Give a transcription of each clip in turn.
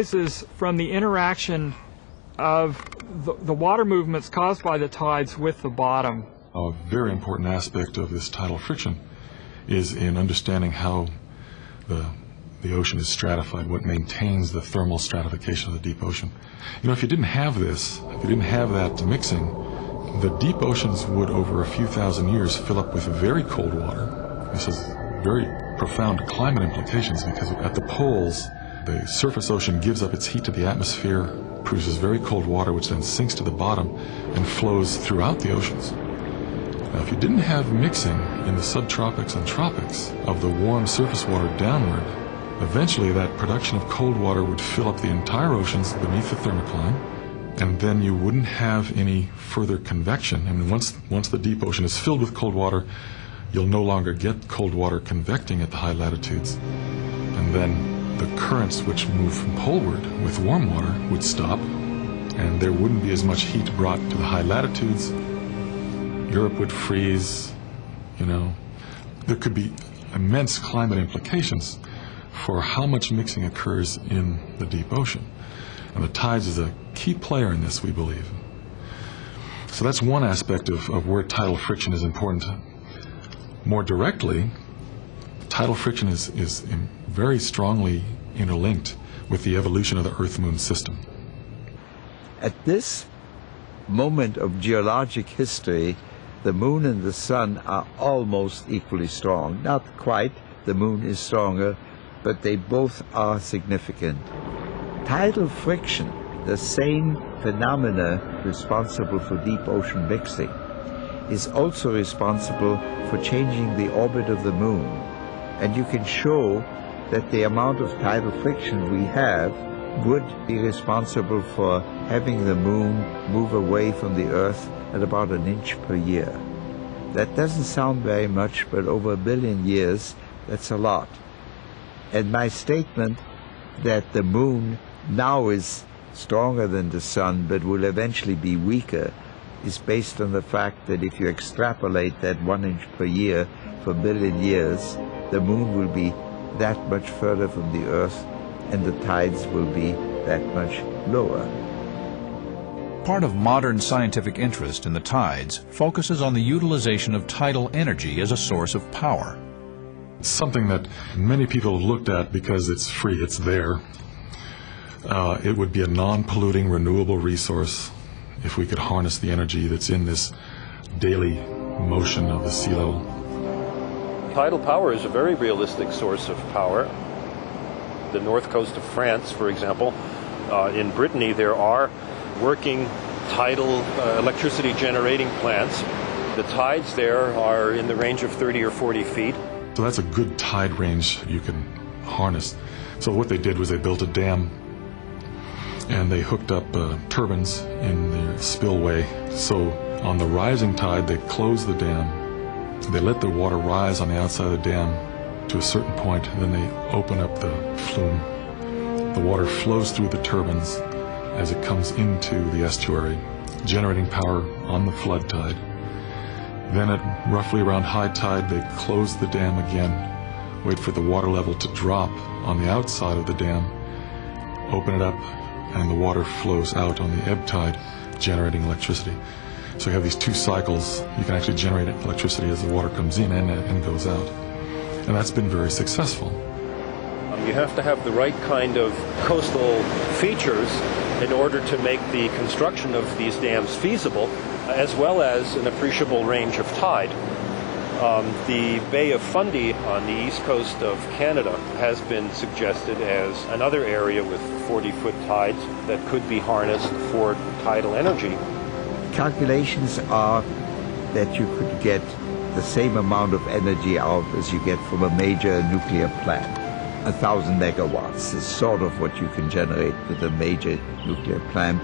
Is from the interaction of the water movements caused by the tides with the bottom. A very important aspect of this tidal friction is in understanding how the ocean is stratified, what maintains the thermal stratification of the deep ocean. You know, if you didn't have this, if you didn't have that mixing, the deep oceans would, over a few thousand years, fill up with very cold water. This has very profound climate implications because at the poles, the surface ocean gives up its heat to the atmosphere, produces very cold water, which then sinks to the bottom and flows throughout the oceans. Now, if you didn't have mixing in the subtropics and tropics of the warm surface water downward, eventually that production of cold water would fill up the entire oceans beneath the thermocline, and then you wouldn't have any further convection. I mean, once the deep ocean is filled with cold water, you'll no longer get cold water convecting at the high latitudes. And then the currents which move from poleward with warm water would stop, and there wouldn't be as much heat brought to the high latitudes. Europe would freeze, you know. There could be immense climate implications for how much mixing occurs in the deep ocean. And the tides is a key player in this, we believe. So that's one aspect of where tidal friction is important. More directly, tidal friction is very strongly interlinked with the evolution of the Earth-Moon system. At this moment of geologic history, the moon and the sun are almost equally strong. Not quite, the moon is stronger, but they both are significant. Tidal friction, the same phenomena responsible for deep ocean mixing, is also responsible for changing the orbit of the moon. And you can show that the amount of tidal friction we have would be responsible for having the moon move away from the Earth at about 1 inch per year. That doesn't sound very much, but over 1 billion years, that's a lot. And my statement that the moon now is stronger than the sun, but will eventually be weaker, is based on the fact that if you extrapolate that 1 inch per year for 1 billion years, the moon will be that much further from the Earth, and the tides will be that much lower. Part of modern scientific interest in the tides focuses on the utilization of tidal energy as a source of power. It's something that many people have looked at because it's free, it's there. It would be a non-polluting, renewable resource if we could harness the energy that's in this daily motion of the sea level. Tidal power is a very realistic source of power. The north coast of France, for example, in Brittany, there are working tidal electricity generating plants. The tides there are in the range of 30 or 40 feet. So that's a good tide range you can harness. So what they did was they built a dam, and they hooked up turbines in the spillway. So on the rising tide, they closed the dam. They let the water rise on the outside of the dam to a certain point, and then they open up the flume. The water flows through the turbines as it comes into the estuary, generating power on the flood tide. Then at roughly around high tide, they close the dam again, wait for the water level to drop on the outside of the dam, open it up, and the water flows out on the ebb tide, generating electricity. So you have these two cycles. You can actually generate electricity as the water comes in and goes out. And that's been very successful. You have to have the right kind of coastal features in order to make the construction of these dams feasible, as well as an appreciable range of tide. The Bay of Fundy on the east coast of Canada has been suggested as another area with 40-foot tides that could be harnessed for tidal energy. Calculations are that you could get the same amount of energy out as you get from a major nuclear plant. 1,000 megawatts is sort of what you can generate with a major nuclear plant.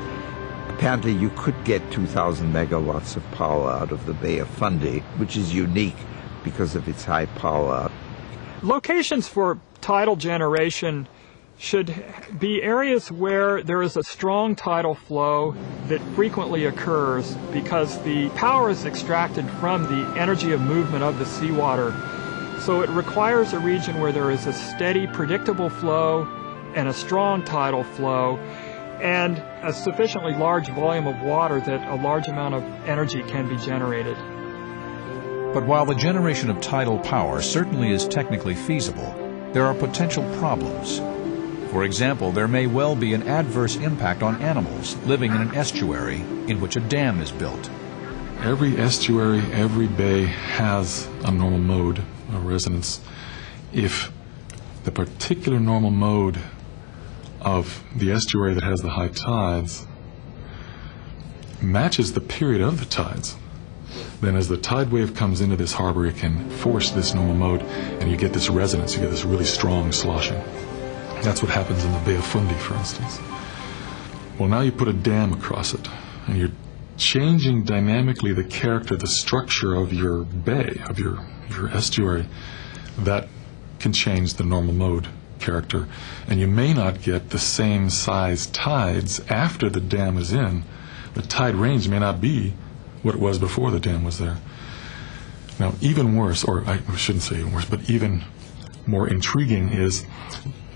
Apparently you could get 2,000 megawatts of power out of the Bay of Fundy, which is unique because of its high power. Locations for tidal generation should be areas where there is a strong tidal flow that frequently occurs because the power is extracted from the energy of movement of the seawater. So it requires a region where there is a steady, predictable flow and a strong tidal flow, and a sufficiently large volume of water that a large amount of energy can be generated. But while the generation of tidal power certainly is technically feasible, there are potential problems. For example, there may well be an adverse impact on animals living in an estuary in which a dam is built. Every estuary, every bay has a normal mode of resonance. If the particular normal mode of the estuary that has the high tides matches the period of the tides, then as the tide wave comes into this harbor, it can force this normal mode, and you get this resonance, you get this really strong sloshing. That's what happens in the Bay of Fundy, for instance. Well, now you put a dam across it, and you're changing dynamically the character, the structure of your bay, of your estuary. That can change the normal mode character, and you may not get the same size tides after the dam is in. The tide range may not be what it was before the dam was there. Now, even worse, or I shouldn't say even worse, but even more intriguing is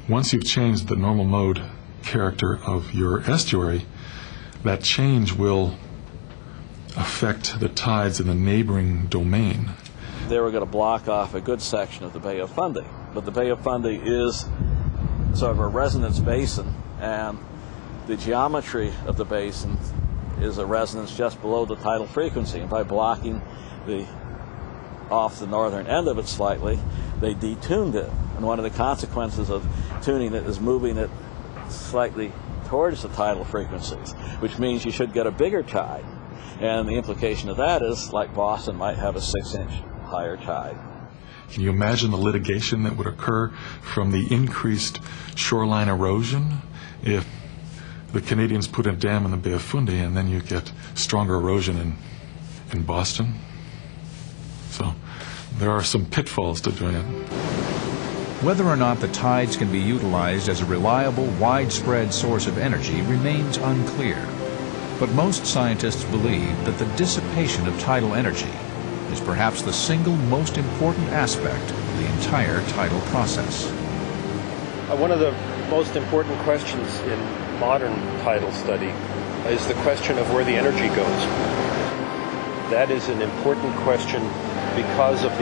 once you've changed the normal mode character of your estuary, that change will affect the tides in the neighboring domain. They were going to block off a good section of the Bay of Fundy, but the Bay of Fundy is sort of a resonance basin, and the geometry of the basin is a resonance just below the tidal frequency, and by blocking off the northern end of it slightly, they detuned it. And one of the consequences of tuning it is moving it slightly towards the tidal frequencies, which means you should get a bigger tide. And the implication of that is, like Boston might have a 6-inch higher tide. Can you imagine the litigation that would occur from the increased shoreline erosion if the Canadians put a dam in the Bay of Fundy and then you get stronger erosion in Boston? So there are some pitfalls to doing it. Whether or not the tides can be utilized as a reliable, widespread source of energy remains unclear. But most scientists believe that the dissipation of tidal energy is perhaps the single most important aspect of the entire tidal process. One of the most important questions in modern tidal study is the question of where the energy goes. That is an important question because of